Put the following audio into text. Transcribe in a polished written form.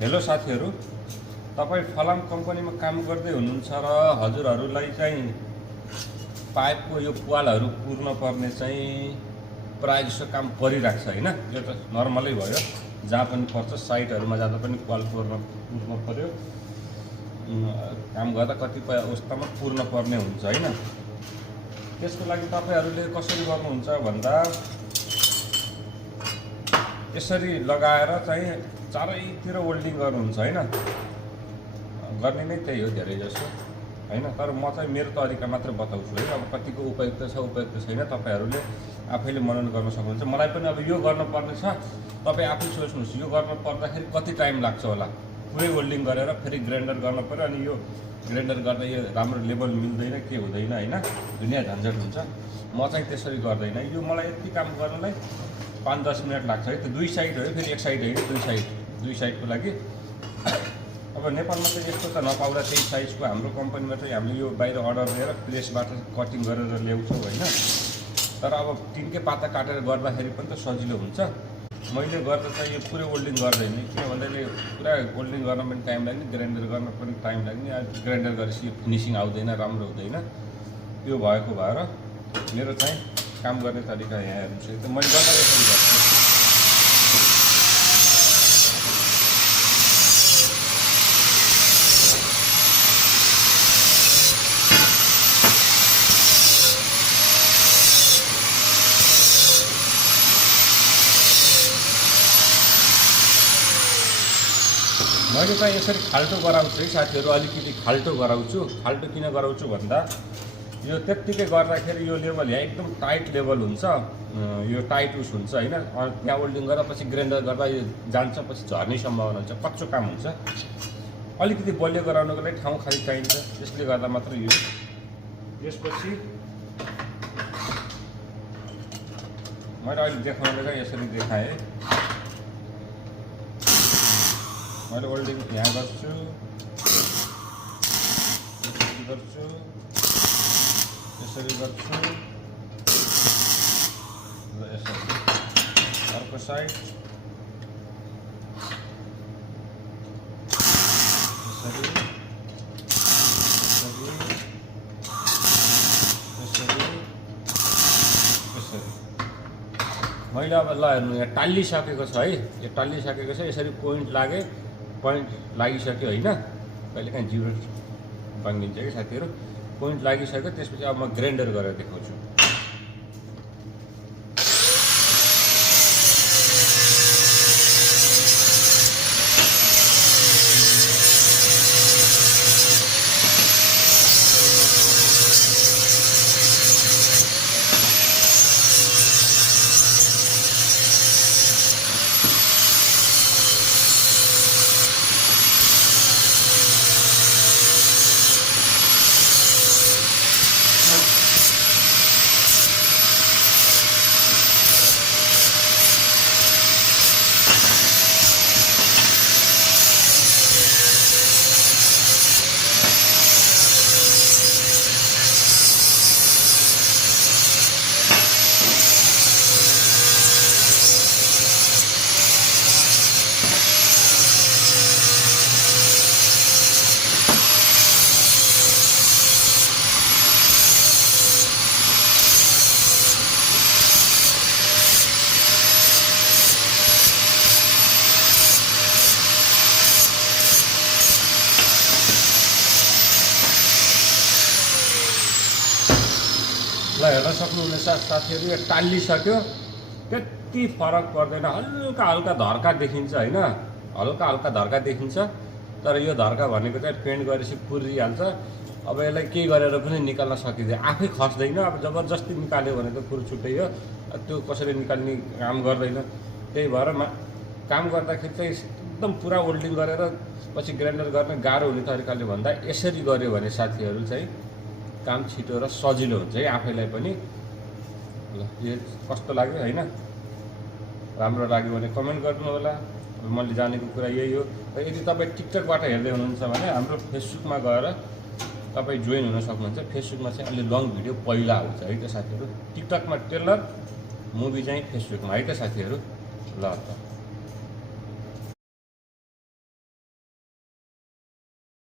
Hello साथीहरू, तपाईँ फलाम कम्पनीमा काम गर्दै हुनुहुन्छ र हजुरहरूलाई चाहिँ पाइपको यो प्वालहरू पुर्न पर्ने चाहिँ प्रायः जसो काम परिरहेको छ होइन। यो त नर्मलै भयो, जहाँ पनि पर्छ साइटहरूमा जाँदा पनि प्वाल पुर्न पर्यो। काम गर्दा कतिपय अवस्थामा पुर्न पर्ने हुन्छ होइन। त्यसको लागि तपाईँहरूले कसरी गर्नुहुन्छ भन्दा यसरी लगाएर चाहिँ चारैतिर वेल्डिङ गर्नुहुन्छ होइन। गर्ने नै त्यही हो धेरै जसो होइन। तर म चाहिँ मेरो तरिका मात्र बताउँछु है। अब कतिको उपयुक्त छ उपयुक्त छैन तपाईँहरूले आफैले मनन गर्न सक्नुहुन्छ। मलाई पनि अब यो गर्नुपर्ने छ, तपाईँ आफै सोच्नुहोस् यो गर्न पर्दाखेरि कति टाइम लाग्छ होला। पुरै वेल्डिङ गरेर फेरि ग्राइन्डर गर्न पऱ्यो, अनि यो ग्राइन्डर गर्दा यो राम्रो लेभल मिल्दैन के हुँदैन होइन, दुनियाँ झन्झट हुन्छ। म चाहिँ त्यसरी गर्दैन। यो मलाई यति काम गर्नलाई 5-10 मिनट लाग्छ है। त्यो 2 साइड हो, फेरि एक साइड होइन, दुई साइडको लागि। अब नेपालमा चाहिँ यस्तो त नपाउँदा त्यही साइजको हाम्रो कम्पनीमा चाहिँ हामीले यो बाहिर अर्डर लिएर प्रेसबाट कटिङ गरेर ल्याउँछौँ होइन। तर अब टिनकै पाता काटेर गर्दाखेरि पनि त सजिलो हुन्छ। मैले गर्दा चाहिँ यो पुरै वेल्डिङ गर्दैन, किन भन्दाखेरि पुरा वेल्डिङ गर्न पनि टाइम लाग्ने, ग्राइन्डर गर्न पनि टाइम लाग्ने। ग्राइन्डर गरेपछि यो फिनिसिङ आउँदैन, राम्रो हुँदैन। त्यो भएको भएर मेरो चाहिँ काम गर्ने तरिका यहाँ हेर्नुहोस्। त मैले गर्दा यसरी गर्छु। मैले चाहिँ यसरी खाल्टो गराउँछु है साथीहरू, अलिकति खाल्टो गराउँछु। खाल्टो किन गराउँछु भन्दा यो त्यत्तिकै गर्दाखेरि यो लेभल यहाँ एकदम टाइट लेभल हुन्छ, यो टाइट उस हुन्छ होइन। त्यहाँ वेल्डिङ गरेर पछि ग्राइन्डर गर्दा यो जान्छ, पछि झर्ने सम्भावना हुन्छ, कच्चो काम हुन्छ। अलिकति बलियो गराउनुको लागि ठाउँ खाली चाहिन्छ, त्यसले गर्दा मात्र यो। यसपछि मैले अहिले देखाउनुको लागि यसरी देखाएँ। मैले वेल्डिङ यहाँ गर्छु, यसरी गर्छु, यसरी गर्छु र यसरी अर्को साइड यसरी मैले अब ल हेर्नु, यहाँ टालिसकेको छ है, यो टालिसकेको छ। यसरी पोइन्ट लागिसक्यो होइन, कहिलेकाहीँ जिरो बनिन्छ कि साथीहरू। पोइन्ट लागिसक्यो, त्यसपछि अब म ग्राइन्डर गरेर देखाउँछु। ल हेर्न सक्नुहुनेछ साथीहरू, यो टालिसक्यो, त्यति फरक पर्दैन। हल्का हल्का धर्का देखिन्छ होइन, हल्का हल्का धर्का देखिन्छ। तर यो धर्का भनेको चाहिँ पेन्ट गरेपछि पुरिहाल्छ। अब यसलाई केही गरेर पनि निकाल्न सकिँदैन, आफै खस्दैन। अब जबरजस्ती निकाल्यो भने त कुरो छुट्टै हो, त्यो कसरी निकाल्ने काम गर्दैन। त्यही भएर काम गर्दाखेरि चाहिँ एकदम पुरा वेल्डिङ गरेर पछि ग्राइन्डर गर्न गाह्रो हुने तरिकाले भन्दा यसरी गऱ्यो भने साथीहरू चाहिँ काम छिटो र सजिलो हुन्छ है आफैलाई पनि। ल यो कस्तो लाग्यो होइन, राम्रो लाग्यो भने कमेन्ट गर्नु होला। मैले जानेको कुरा यही हो। र यदि तपाईँ टिकटकबाट हेर्दै हुनुहुन्छ भने हाम्रो फेसबुकमा गएर तपाईँ जोइन हुन सक्नुहुन्छ। फेसबुकमा चाहिँ अलि लङ भिडियो पहिला आउँछ है त साथीहरू। टिकटकमा ट्रेलर, मुभी चाहिँ फेसबुकमा है त साथीहरू। ल त।